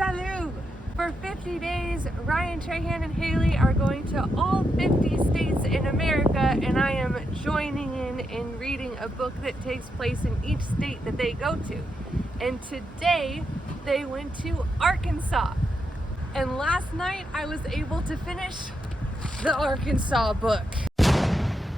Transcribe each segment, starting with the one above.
Salut! For 50 days, Ryan, Trahan, and Haley are going to all 50 states in America, and I am joining in reading a book that takes place in each state that they go to. And today, they went to Arkansas. And last night, I was able to finish the Arkansas book,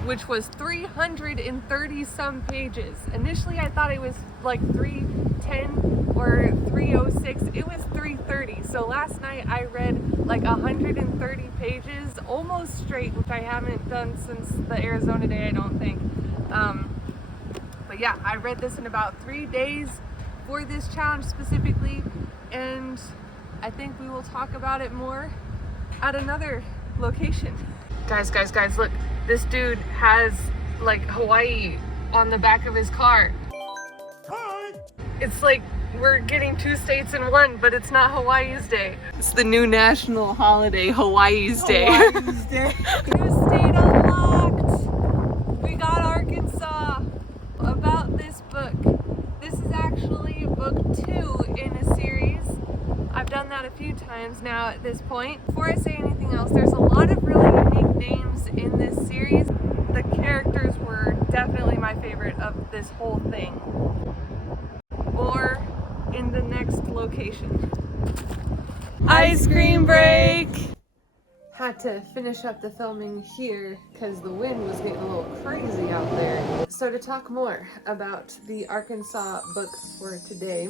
which was 330 some pages. Initially, I thought it was like 310 or 306. It was 330. So last night I read like 130 pages, almost straight, which I haven't done since the Arizona day, I don't think. But yeah, I read this in about 3 days for this challenge specifically, and I think we will talk about it more at another location. Guys, look. This dude has like Hawaii on the back of his car. Hi. It's like we're getting 2 states in one, but it's not Hawaii's Day. It's the new national holiday, Hawaii's Day. Hawaii's Day. New state unlocked. We got Arkansas. About this book. This is actually book 2 in a series. I've done that a few times now at this point. Before I say anything else, there's a lot of really unique names in this series. The characters were definitely my favorite of this whole thing. Or in the next location. Ice cream break! Had to finish up the filming here because the wind was getting a little crazy out there. So to talk more about the Arkansas book for today,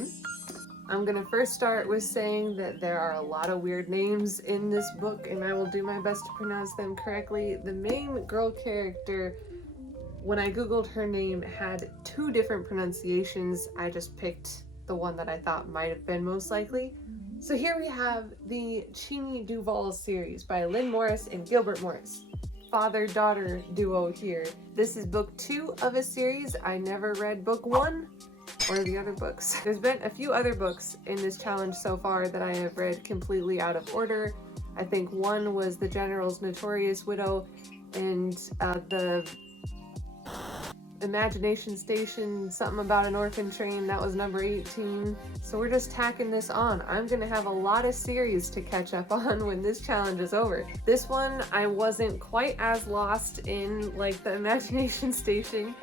I'm gonna first start with saying that there are a lot of weird names in this book, and I will do my best to pronounce them correctly. The main girl character, when I googled her name, had 2 different pronunciations. I just picked the one that I thought might have been most likely. So here we have the Chini Duval series by Lynn Morris and Gilbert Morris. Father-daughter duo here. This is book 2 of a series. I never read book 1 or the other books. There's been a few other books in this challenge so far that I have read completely out of order. I think one was the General's Notorious Widow, and the Imagination Station, something about an orphan train, that was number 18. So we're just tacking this on. I'm gonna have a lot of series to catch up on when this challenge is over. This one, I wasn't quite as lost in like the Imagination Station.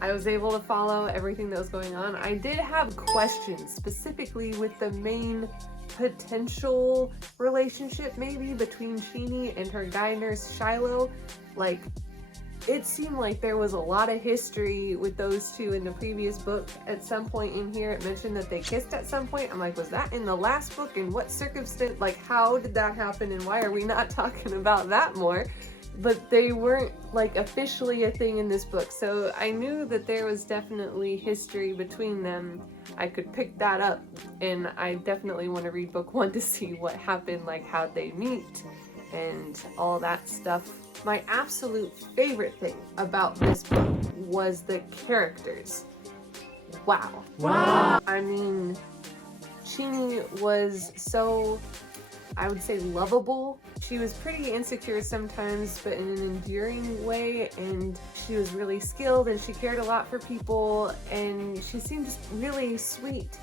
I was able to follow everything that was going on. I did have questions, specifically with the main potential relationship maybe between Chini and her guy nurse Shiloh. Like, it seemed like there was a lot of history with those two in the previous book. At some point in here, it mentioned that they kissed at some point. I'm like, was that in the last book? In what circumstance? Like, how did that happen? And why are we not talking about that more? But they weren't like officially a thing in this book, so I knew that there was definitely history between them. I could pick that up, and I definitely want to read book 1 to see what happened, like how they meet and all that stuff. My absolute favorite thing about this book was the characters. Wow. I mean, Chini was so, I would say, lovable. She was pretty insecure sometimes, but in an endearing way, and she was really skilled, and she cared a lot for people, and she seemed just really sweet.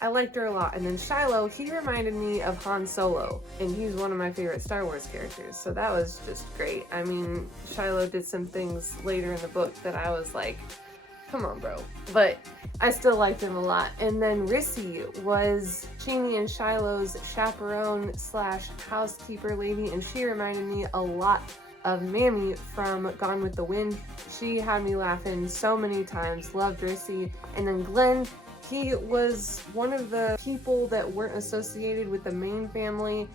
I liked her a lot. And then Shiloh, he reminded me of Han Solo, and he's one of my favorite Star Wars characters, so that was just great. I mean, Shiloh did some things later in the book that I was like, come on, bro. But I still liked him a lot. And then Rissy was Chini and Shiloh's chaperone / housekeeper lady, and she reminded me a lot of Mammy from Gone with the Wind. She had me laughing so many times. Loved Rissy. And then Glenn, he was one of the people that weren't associated with the main family,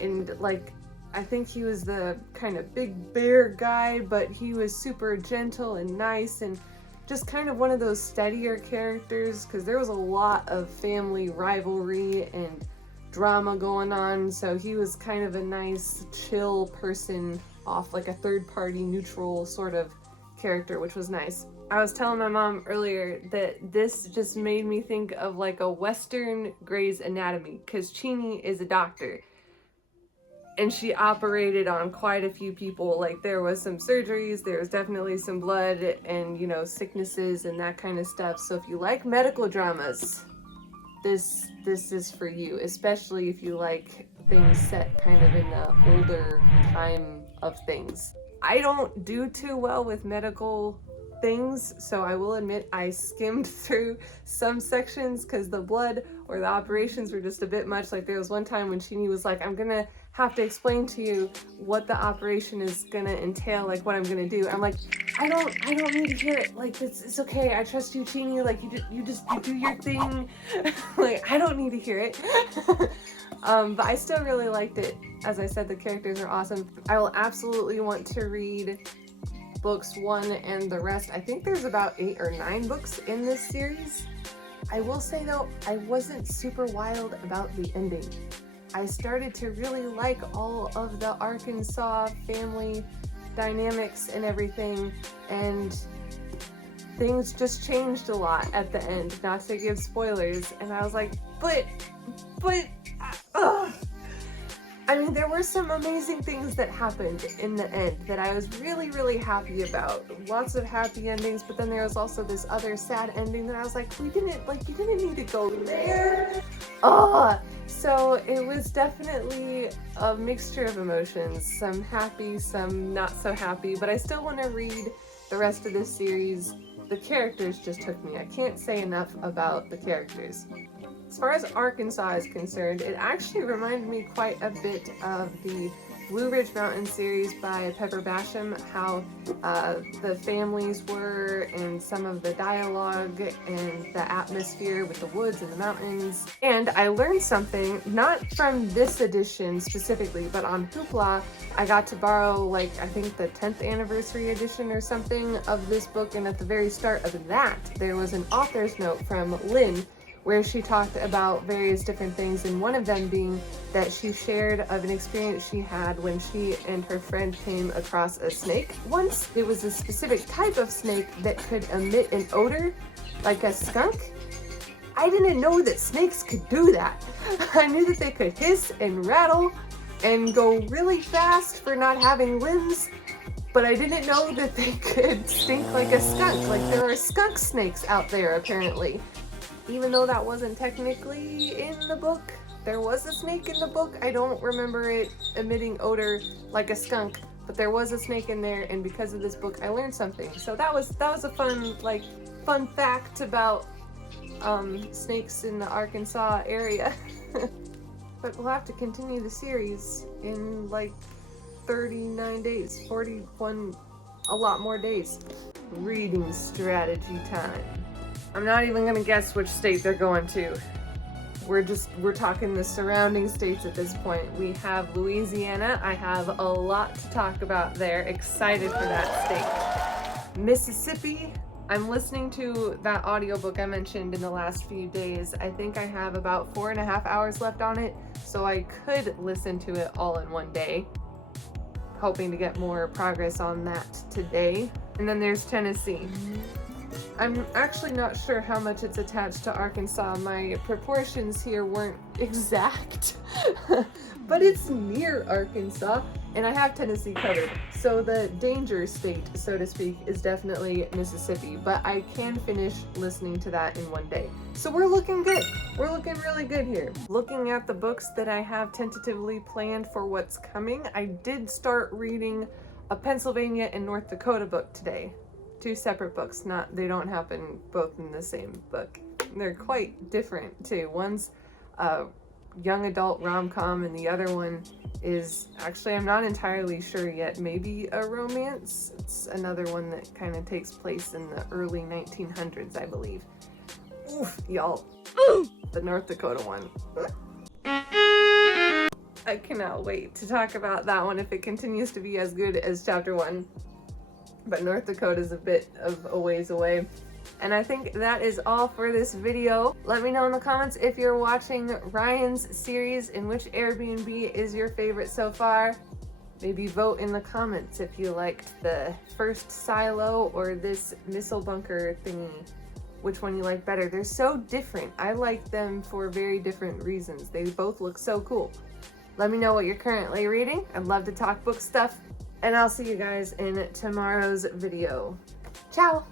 and like, I think he was the kind of big bear guy, but he was super gentle and nice, and just kind of one of those steadier characters, because there was a lot of family rivalry and drama going on, so he was kind of a nice, chill person off, like a third-party neutral sort of character, which was nice. I was telling my mom earlier that this just made me think of like a Western Grey's Anatomy, because Chini is a doctor, and she operated on quite a few people. Like, there was some surgeries, there was definitely some blood and, you know, sicknesses and that kind of stuff. So if you like medical dramas, this this is for you, especially if you like things set kind of in the older time of things. I don't do too well with medical things, so I will admit I skimmed through some sections because the blood or the operations were just a bit much. Like there was one time when Sheenie was like, I'm gonna have to explain to you what the operation is gonna entail, like what I'm gonna do. I'm like, I don't need to hear it. Like it's okay. I trust you, Sheenie. Like you do your thing. Like I don't need to hear it. But I still really liked it. As I said, the characters are awesome. I will absolutely want to read books 1 and the rest. I think there's about 8 or 9 books in this series. I will say though, I wasn't super wild about the ending. I started to really like all of the Arkansas family dynamics and everything, and things just changed a lot at the end, not to give spoilers, and I was like, but, I mean, there were some amazing things that happened in the end that I was really, really happy about. Lots of happy endings, but then there was also this other sad ending that I was like, you didn't need to go there. So it was definitely a mixture of emotions, some happy, some not so happy, but I still want to read the rest of this series. The characters just took me. I can't say enough about the characters. As far as Arkansas is concerned, it actually reminded me quite a bit of the Blue Ridge Mountain series by Pepper Basham, how the families were and some of the dialogue and the atmosphere with the woods and the mountains. And I learned something, not from this edition specifically, but on Hoopla, I got to borrow like, I think the 10th anniversary edition or something of this book, and at the very start of that, there was an author's note from Lynn where she talked about various different things, and one of them being that she shared of an experience she had when she and her friend came across a snake once. It was a specific type of snake that could emit an odor, like a skunk. I didn't know that snakes could do that. I knew that they could hiss and rattle and go really fast for not having limbs, but I didn't know that they could stink like a skunk. Like there are skunk snakes out there apparently. Even though that wasn't technically in the book, there was a snake in the book. I don't remember it emitting odor like a skunk, but there was a snake in there, and because of this book, I learned something. So that was a fun fact about snakes in the Arkansas area. But we'll have to continue the series in like 39 days, 41, a lot more days. Reading strategy time. I'm not even gonna guess which state they're going to. We're talking the surrounding states at this point. We have Louisiana. I have a lot to talk about there. Excited for that state. Mississippi. I'm listening to that audiobook I mentioned in the last few days. I think I have about 4.5 hours left on it, so I could listen to it all in one day. Hoping to get more progress on that today. And then there's Tennessee. I'm actually not sure how much it's attached to Arkansas. My proportions here weren't exact, but it's near Arkansas, and I have Tennessee covered. So the danger state, so to speak, is definitely Mississippi, but I can finish listening to that in one day. So we're looking good. We're looking really good here. Looking at the books that I have tentatively planned for what's coming, I did start reading a Pennsylvania and North Dakota book today. 2 separate books, they don't happen both in the same book. They're quite different too. One's a young adult rom-com and the other one is, actually I'm not entirely sure yet, maybe a romance. It's another one that kind of takes place in the early 1900s, I believe. Oof, y'all. The North Dakota one. I cannot wait to talk about that one if it continues to be as good as chapter 1. But North Dakota is a bit of a ways away. And I think that is all for this video. Let me know in the comments if you're watching Ryan's series and which Airbnb is your favorite so far. Maybe vote in the comments if you liked the first silo or this missile bunker thingy. Which one you like better. They're so different. I like them for very different reasons. They both look so cool. Let me know what you're currently reading. I'd love to talk book stuff. And I'll see you guys in tomorrow's video. Ciao!